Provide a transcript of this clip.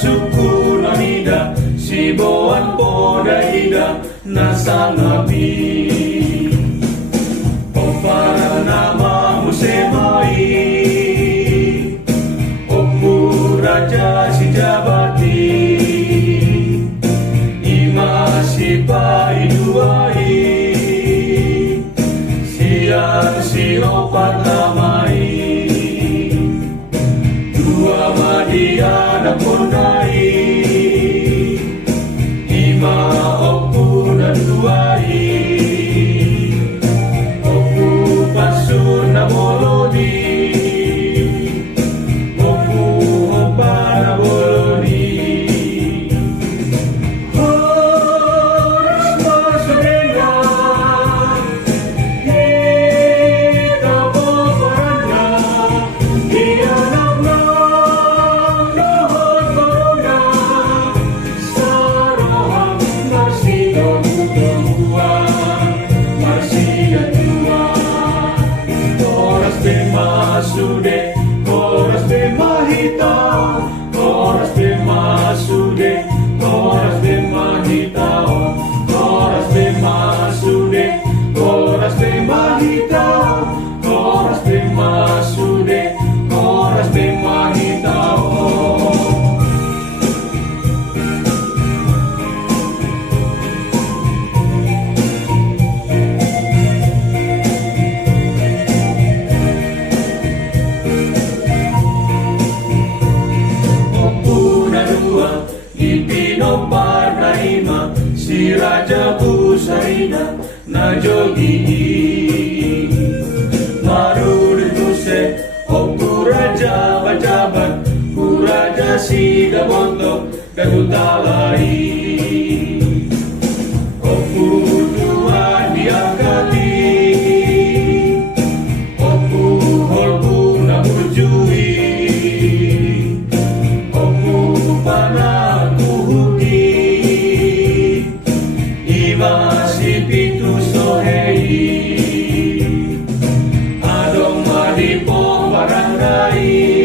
suku nanida siboan podaida nasangapi para nama musemai oku raja si jabati ima si pai duai siang si opat ramai dua madiana pondai ima oku dan duai Boloni, oku hopana boloni. Horas masudena, kita bobarana, ianakna dohon corona, saroham masih mutuan, masih tua. Masude, koras de mahita, koras de masude, koras de mahita, koras de masude, koras de mahita, koras de masude, koras de mahita. Parnaima si Raja Busaina na jogi marur tuse oku raja bajaban ku raja si gabondo dagutalai oku dua diakati oku holbu na burjui oku panah masih pitu sohei adong maripo barangkai